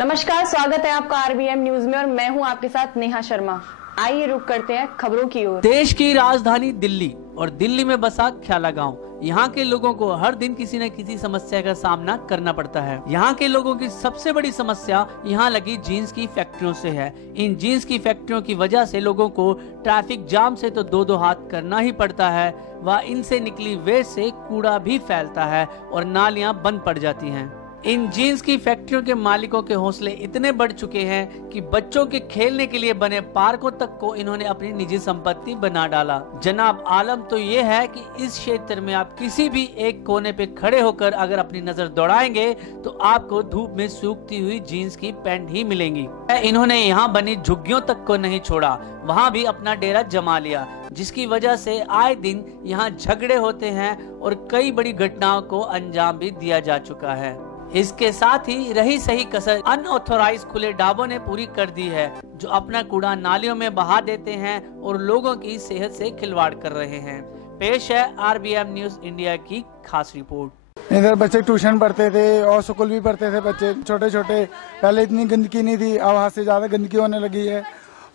नमस्कार, स्वागत है आपका आरबीएम न्यूज में और मैं हूं आपके साथ नेहा शर्मा। आइए रुक करते हैं खबरों की ओर। देश की राजधानी दिल्ली और दिल्ली में बसा ख्याला गांव, यहाँ के लोगों को हर दिन किसी न किसी समस्या का सामना करना पड़ता है। यहाँ के लोगों की सबसे बड़ी समस्या यहाँ लगी जीन्स की फैक्ट्रियों से है। इन जीन्स की फैक्ट्रियों की वजह से लोगों को ट्रैफिक जाम से तो दो हाथ करना ही पड़ता है, व इनसे निकली वेस्ट से कूड़ा भी फैलता है और नालियां बंद पड़ जाती हैं। इन जीन्स की फैक्ट्रियों के मालिकों के हौसले इतने बढ़ चुके हैं कि बच्चों के खेलने के लिए बने पार्कों तक को इन्होंने अपनी निजी संपत्ति बना डाला। जनाब आलम तो ये है कि इस क्षेत्र में आप किसी भी एक कोने पे खड़े होकर अगर अपनी नजर दौड़ाएंगे तो आपको धूप में सूखती हुई जीन्स की पैंट ही मिलेंगी। इन्होंने यहाँ बनी झुग्गियों तक को नहीं छोड़ा, वहाँ भी अपना डेरा जमा लिया, जिसकी वजह से आए दिन यहाँ झगड़े होते हैं और कई बड़ी घटनाओं को अंजाम भी दिया जा चुका है। इसके साथ ही रही सही कसर अनऑथोराइज खुले ढाबों ने पूरी कर दी है, जो अपना कूड़ा नालियों में बहा देते हैं और लोगों की सेहत से खिलवाड़ कर रहे हैं। पेश है आरबीएम न्यूज इंडिया की खास रिपोर्ट। इधर बच्चे ट्यूशन पढ़ते थे और स्कूल भी पढ़ते थे बच्चे छोटे छोटे। पहले इतनी गंदगी नहीं थी, अब हाथ से ज्यादा गंदगी होने लगी है।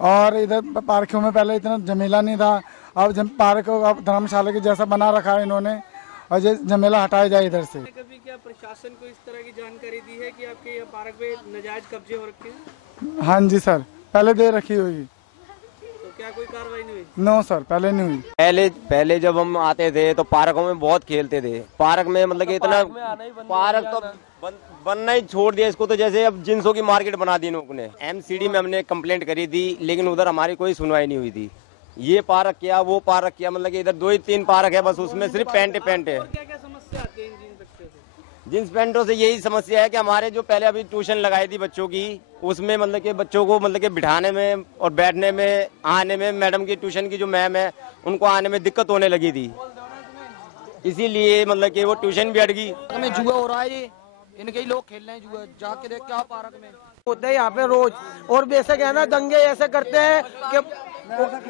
और इधर पार्कों में पहले इतना झमेला नहीं था, अब पार्क धर्मशाला के जैसा बना रखा है इन्होंने, और ये झमेला हटाया जाए इधर से। कभी क्या प्रशासन को इस तरह की जानकारी दी है कि आपके यहाँ पार्क में नाजायज कब्जे हो रखे हैं? हाँ जी सर, पहले दे रखी हुई। तो क्या कोई कार्रवाई नहीं हुई? नो सर, पहले नहीं हुई। पहले जब हम आते थे तो पार्कों में बहुत खेलते थे। पार्क में मतलब कि इतना पार्क तो बनना ही छोड़ दिया इसको, तो जैसे अब जिन्सों की मार्केट बना दी लोगों ने। एमसीडी में हमने कंप्लेंट करी थी, लेकिन उधर हमारी कोई सुनवाई नहीं हुई थी। ये पार्क किया, वो पार्क किया, मतलब कि इधर 2-3 पार्क है, बस उसमें सिर्फ पेंट है। क्या समस्या आती है इन जींस पैंटों से यही समस्या है कि हमारे जो पहले अभी ट्यूशन लगाई थी बच्चों की, उसमें मतलब कि बच्चों को मतलब कि बिठाने में और बैठने में, आने में, मैडम की ट्यूशन की जो मैम है उनको आने में दिक्कत होने लगी थी, इसीलिए मतलब कि वो ट्यूशन भी हट गई। हमें जुआ हो रहा है, ये इनके ही लोग खेल रहे हैं जुआ, जाके देख क्या पार्क में होते हैं यहाँ पे रोज। और बेशक है ना, दंगे ऐसे करते हैं कि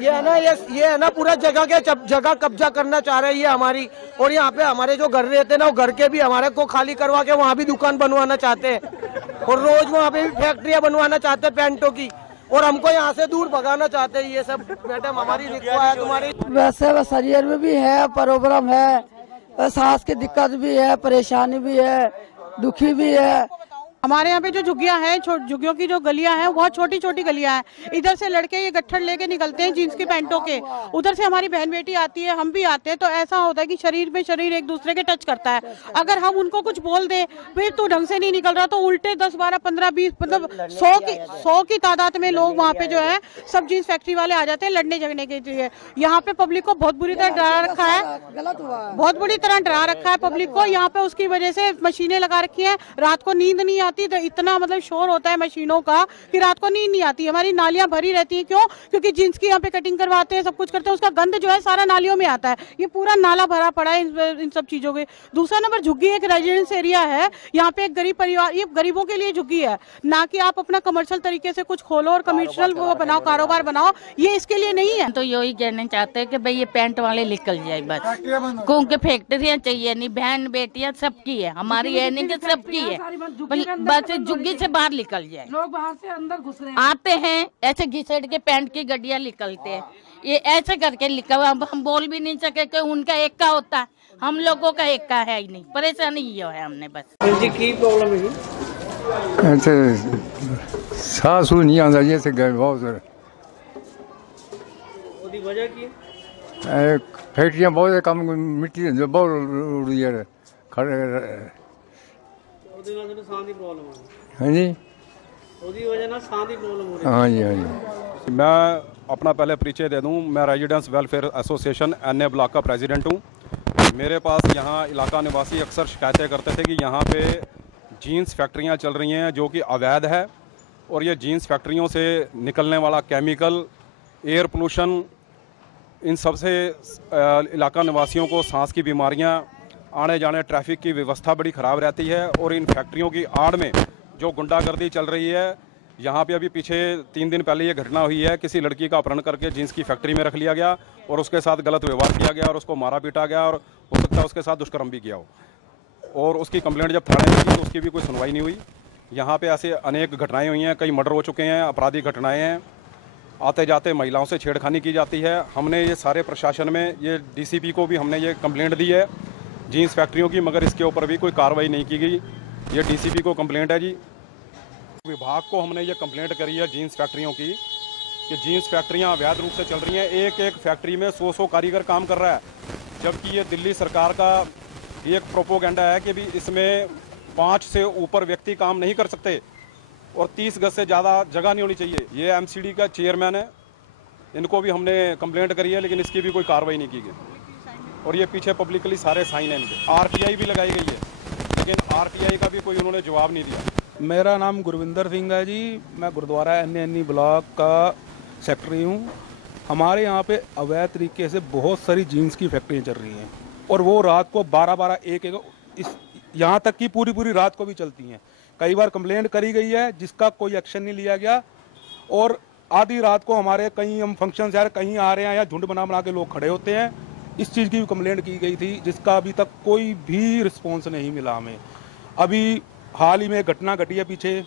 ये है ना पूरा जगह कब्जा करना चाह रहे हैं ये हमारी। और यहाँ पे हमारे जो घर रहते हैं ना, वो घर के भी हमारे को खाली करवा के वहाँ भी दुकान बनवाना चाहते हैं, और रोज वहाँ पे भी फैक्ट्रियाँ बनवाना चाहते हैं पेंटों की, और हमको यहाँ से दूर भगाना चाहते हैं। ये सब मैडम हमारी रिक्वा है तुम्हारी। वैसे शरीर में भी है प्रॉब्लम है, सांस की दिक्कत भी है, परेशानी भी है, दुखी भी है। हमारे यहाँ पे जो झुग्गियाँ हैं, झुग्गियों की जो गलियाँ हैं, बहुत छोटी छोटी गलियाँ हैं। इधर से लड़के ये गट्ठर लेके निकलते हैं जीन्स की पैंटों के, उधर से हमारी बहन बेटी आती है, हम भी आते हैं, तो ऐसा होता है कि शरीर में शरीर एक दूसरे के टच करता है। अगर हम उनको कुछ बोल दें, फिर तू ढंग से नहीं निकल रहा, तो उल्टे 10, 12, 15, 20 मतलब 100 की तादाद में लोग वहाँ पे जो है सब जीन्स फैक्ट्री वाले आ जाते हैं लड़ने झगड़ने के लिए। यहाँ पे पब्लिक को बहुत बुरी तरह डरा रखा है, बहुत बुरी तरह डरा रखा है पब्लिक को। यहाँ पे उसकी वजह से मशीनें लगा रखी है, रात को नींद नहीं आती, तो इतना मतलब शोर होता है मशीनों का कि रात को नींद नहीं आती। हमारी नालियां भरी रहती हैं, क्यों? क्योंकि जींस की यहाँ पे कटिंग करवाते हैं, सब कुछ करते हैं, उसका गंद जो है सारा नालियों में आता है। ये पूरा नाला भरा पड़ा है इन सब चीजों के। दूसरा नंबर, झुग्गी एक रेजिडेंस एरिया है, यहाँ पे एक गरीब परिवार, ये गरीबों के लिए झुग्गी है, ना कि आप अपना कमर्शियल तरीके से कुछ खोलो और कमर्शियल वो बनाओ, कारोबार बनाओ, ये इसके लिए नहीं है। तो यही कहना चाहते हैं कि भाई ये पेंट वाले निकल जाए बस, क्योंकि फैक्ट्रियाँ चाहिए नहीं, बहन बेटियाँ सबकी है, हमारी है नहीं कि सबकी है, बस झुग्गी से बाहर निकल जाए। लोग बाहर से अंदर घुस रहे हैं, आते हैं ऐसे घिसट के पेंट की गड्डियाँ निकलते हैं, ये ऐसे करके निकल। अब हम बोल भी नहीं सके कि उनका एक का होता है, हम लोगों का एक का है ही नहीं। परेशानी ये है हमने बस। जी की प्रॉब्लम है? ऐसे सांस नहीं आता, जैसे बहुत वजह की फैक्ट्रियाँ बहुत कम, मिट्टी बहुत उड़ी है खड़े। हाँ जी, हाँ जी, हाँ जी। मैं अपना पहले परिचय दे दूं, मैं residence welfare association NA block का प्रेसिडेंट हूं। मेरे पास यहाँ इलाका निवासी अक्सर शिकायतें करते थे कि यहाँ पे जीन्स फैक्ट्रियाँ चल रही हैं जो कि अवैध है, और ये जीन्स फैक्ट्रियों से निकलने वाला केमिकल, एयर पोल्यूशन, इन सब से इलाका निवासियों को सांस की बीमारियाँ, आने जाने ट्रैफिक की व्यवस्था बड़ी ख़राब रहती है। और इन फैक्ट्रियों की आड़ में जो गुंडागर्दी चल रही है, यहाँ पे अभी पीछे 3 दिन पहले ये घटना हुई है, किसी लड़की का अपहरण करके जींस की फैक्ट्री में रख लिया गया और उसके साथ गलत व्यवहार किया गया और उसको मारा पीटा गया, और हो सकता है उसके साथ दुष्कर्म भी किया हो। और उसकी कंप्लेंट जब थाने में की तो उसकी भी कोई सुनवाई नहीं हुई। यहाँ पे ऐसे अनेक घटनाएं हुई हैं, कई मर्डर हो चुके हैं, आपराधिक घटनाएं हैं, आते जाते महिलाओं से छेड़खानी की जाती है। हमने ये सारे प्रशासन में, ये डीसीपी को भी हमने ये कंप्लेंट दी है जीन्स फैक्ट्रियों की, मगर इसके ऊपर भी कोई कार्रवाई नहीं की गई। ये डीसीपी को कंप्लेंट है जी। विभाग को हमने ये कंप्लेंट करी है जीन्स फैक्ट्रियों की कि जीन्स फैक्ट्रियाँ अवैध रूप से चल रही हैं। एक एक फैक्ट्री में 100-100 कारीगर काम कर रहा है, जबकि ये दिल्ली सरकार का एक प्रोपोगेंडा है कि भी इसमें 5 से ऊपर व्यक्ति काम नहीं कर सकते और 30 गज से ज़्यादा जगह नहीं होनी चाहिए। ये एमसीडी का चेयरमैन है, इनको भी हमने कंप्लेंट करी है, लेकिन इसकी भी कोई कार्रवाई नहीं की गई। और ये पीछे पब्लिकली सारे साइन हैं इनके। आरटीआई भी लगाई गई है, लेकिन आरटीआई का भी कोई उन्होंने जवाब नहीं दिया। मेरा नाम गुरविंदर सिंह है जी, मैं गुरुद्वारा एन ब्लॉक का सेक्रेटरी हूँ। हमारे यहाँ पे अवैध तरीके से बहुत सारी जीन्स की फैक्ट्रियाँ चल रही हैं और वो रात को 12-12, 1-1 इस यहाँ तक कि पूरी रात को भी चलती हैं। कई बार कंप्लेंट करी गई है जिसका कोई एक्शन नहीं लिया गया, और आधी रात को हमारे कहीं हम फंक्शन से कहीं आ रहे हैं या झुंड बना के लोग खड़े होते हैं, इस चीज़ की भी कंप्लेंट की गई थी जिसका अभी तक कोई भी रिस्पॉन्स नहीं मिला हमें। अभी हाल ही में घटना घटी है पीछे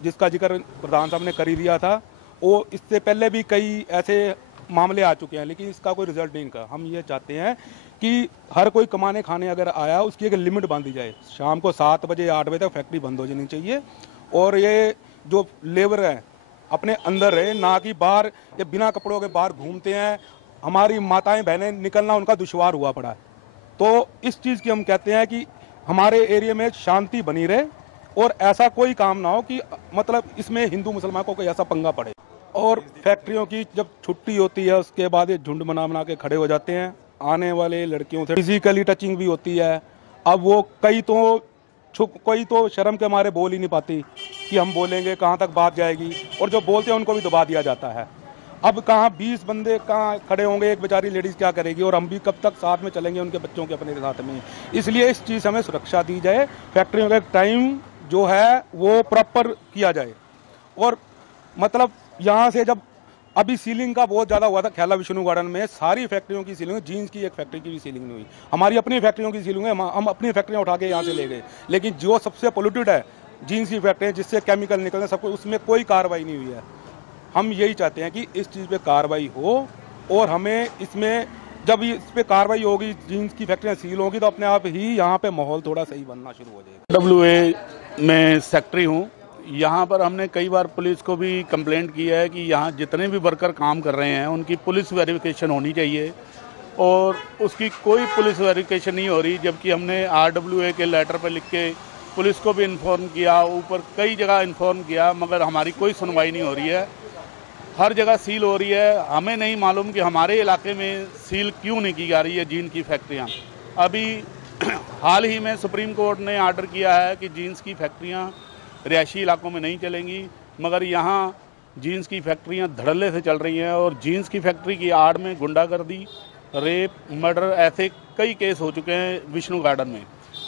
जिसका जिक्र प्रधान साहब ने कर ही दिया था, वो इससे पहले भी कई ऐसे मामले आ चुके हैं, लेकिन इसका कोई रिजल्ट नहीं का। हम ये चाहते हैं कि हर कोई कमाने खाने अगर आया उसकी एक लिमिट बांधी जाए। शाम को 7 बजे 8 बजे तक फैक्ट्री बंद हो जानी चाहिए, और ये जो लेबर है अपने अंदर रहे, ना कि बाहर ये बिना कपड़ों के बाहर घूमते हैं। हमारी माताएं बहनें निकलना उनका दुश्वार हुआ पड़ा है। तो इस चीज़ की हम कहते हैं कि हमारे एरिया में शांति बनी रहे और ऐसा कोई काम ना हो कि मतलब इसमें हिंदू मुसलमान को कोई ऐसा पंगा पड़े। और फैक्ट्रियों की जब छुट्टी होती है उसके बाद ये झुंड बना के खड़े हो जाते हैं। आने वाले लड़कियों से फिजिकली टचिंग भी होती है। अब वो कोई तो शर्म के मारे बोल ही नहीं पाती कि हम बोलेंगे कहाँ तक बात जाएगी, और जो बोलते हैं उनको भी दबा दिया जाता है। अब कहाँ 20 बंदे कहाँ खड़े होंगे, एक बेचारी लेडीज़ क्या करेगी, और हम भी कब तक साथ में चलेंगे उनके बच्चों के अपने साथ में। इसलिए इस चीज़ हमें सुरक्षा दी जाए, फैक्ट्रियों का टाइम जो है वो प्रॉपर किया जाए। और मतलब यहाँ से जब अभी सीलिंग का बहुत ज़्यादा हुआ था ख्याला विष्णु गार्डन में, सारी फैक्ट्रियों की सीलिंग, जीन्स की एक फैक्ट्री की भी सीलिंग नहीं हुई। हमारी अपनी फैक्ट्रियों की सीलिंग है, हम अपनी फैक्ट्रियाँ उठा के यहाँ से ले गए, लेकिन जो सबसे पोल्यूटेड है जीन्स की फैक्ट्रियाँ जिससे केमिकल निकलने सब कुछ, उसमें कोई कार्रवाई नहीं हुई है। हम यही चाहते हैं कि इस चीज़ पे कार्रवाई हो, और हमें इसमें जब इस पे कार्रवाई होगी, जीन्स की फैक्ट्रियाँ सील होगी, तो अपने आप ही यहाँ पे माहौल थोड़ा सही बनना शुरू हो जाएगा। WA में सेक्रेटरी हूँ। यहाँ पर हमने कई बार पुलिस को भी कंप्लेंट की है कि यहाँ जितने भी वर्कर काम कर रहे हैं उनकी पुलिस वेरिफिकेशन होनी चाहिए, और उसकी कोई पुलिस वेरिफिकेशन नहीं हो रही। जबकि हमने RWA के लेटर पर लिख के पुलिस को भी इन्फॉर्म किया, ऊपर कई जगह इन्फॉर्म किया, मगर हमारी कोई सुनवाई नहीं हो रही है। हर जगह सील हो रही है। हमें नहीं मालूम कि हमारे इलाके में सील क्यों नहीं की जा रही है जीन्स की फैक्ट्रियाँ। अभी हाल ही में सुप्रीम कोर्ट ने आर्डर किया है कि जीन्स की फैक्ट्रियाँ रिहायशी इलाकों में नहीं चलेंगी, मगर यहाँ जीन्स की फैक्ट्रियाँ धड़ल्ले से चल रही हैं, और जीन्स की फैक्ट्री की आड़ में गुंडागर्दी, रेप, मर्डर ऐसे कई केस हो चुके हैं विष्णु गार्डन में,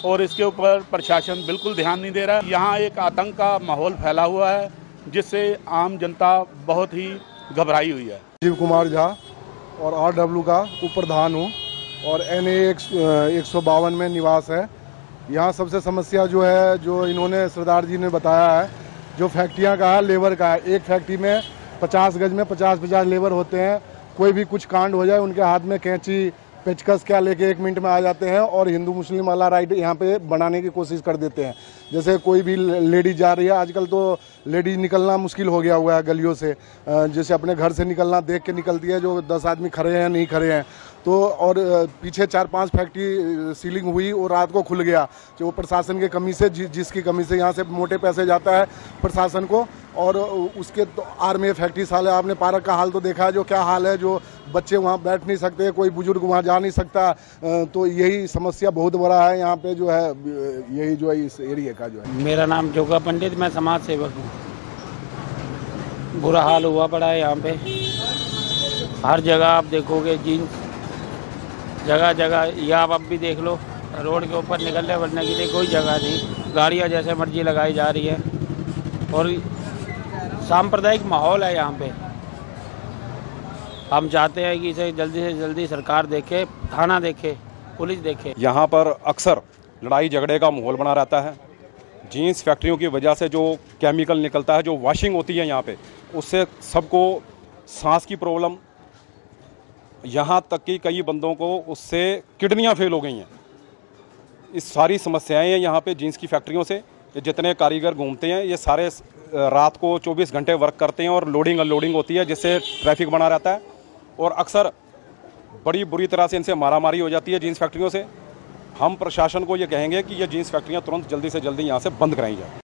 और इसके ऊपर प्रशासन बिल्कुल ध्यान नहीं दे रहा है। यहाँ एक आतंक का माहौल फैला हुआ है जिससे आम जनता बहुत ही घबराई हुई है। जीव कुमार झा और RW का उप प्रधान हूँ, और NA 152 में निवास है। यहाँ सबसे समस्या जो है, जो इन्होंने सरदार जी ने बताया है, जो फैक्ट्रियाँ का है लेबर का है। एक फैक्ट्री में 50 गज में 50-50 लेबर होते हैं। कोई भी कुछ कांड हो जाए उनके हाथ में कैंची पेचकस क्या लेके 1 मिनट में आ जाते हैं, और हिंदू मुस्लिम वाला राइट यहाँ पे बनाने की कोशिश कर देते हैं। जैसे कोई भी लेडीज जा रही है, आजकल तो लेडीज निकलना मुश्किल हो गया हुआ है गलियों से, जैसे अपने घर से निकलना देख के निकलती है जो 10 आदमी खड़े हैं नहीं खड़े हैं तो। और पीछे 4-5 फैक्ट्री सीलिंग हुई और रात को खुल गया, जो वो प्रशासन की कमी से, जिसकी कमी से यहाँ से मोटे पैसे जाता है प्रशासन को। और उसके तो आर में फैक्ट्री साले, आपने पार्क का हाल तो देखा है जो क्या हाल है, जो बच्चे वहाँ बैठ नहीं सकते, कोई बुजुर्ग वहाँ जा नहीं सकता। तो यही समस्या बहुत बड़ा है यहाँ पे जो है, यही जो है इस एरिया का जो है। मेरा नाम जोगा पंडित, मैं समाज सेवक हूँ। बुरा हाल हुआ पड़ा है यहाँ पे, हर जगह आप देखोगे जीन्स, जगह जगह। ये आप अब भी देख लो, रोड के ऊपर निकलने वरने के लिए कोई जगह नहीं, गाड़ियाँ जैसे मर्जी लगाई जा रही है, और सांप्रदायिक माहौल है यहाँ पे। हम चाहते हैं कि इसे जल्दी से जल्दी सरकार देखे, थाना देखे, पुलिस देखे। यहाँ पर अक्सर लड़ाई झगड़े का माहौल बना रहता है। जीन्स फैक्ट्रियों की वजह से जो केमिकल निकलता है, जो वॉशिंग होती है यहाँ पे, उससे सबको सांस की प्रॉब्लम, यहाँ तक कि कई बंदों को उससे किडनियाँ फेल हो गई हैं। इस सारी समस्याएं हैं यहाँ पे जीन्स की फैक्ट्रियों से। ये जितने कारीगर घूमते हैं ये सारे रात को 24 घंटे वर्क करते हैं और लोडिंग अनलोडिंग होती है, जिससे ट्रैफिक बना रहता है और अक्सर बड़ी बुरी तरह से इनसे मारामारी हो जाती है जीन्स फैक्ट्रियों से। हम प्रशासन को ये कहेंगे कि ये जीन्स फैक्ट्रियाँ तुरंत जल्दी से जल्दी यहाँ से बंद कराई जाए।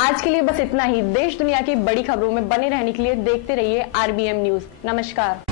आज के लिए बस इतना ही। देश दुनिया की बड़ी खबरों में बने रहने के लिए देखते रहिए RBM न्यूज। नमस्कार।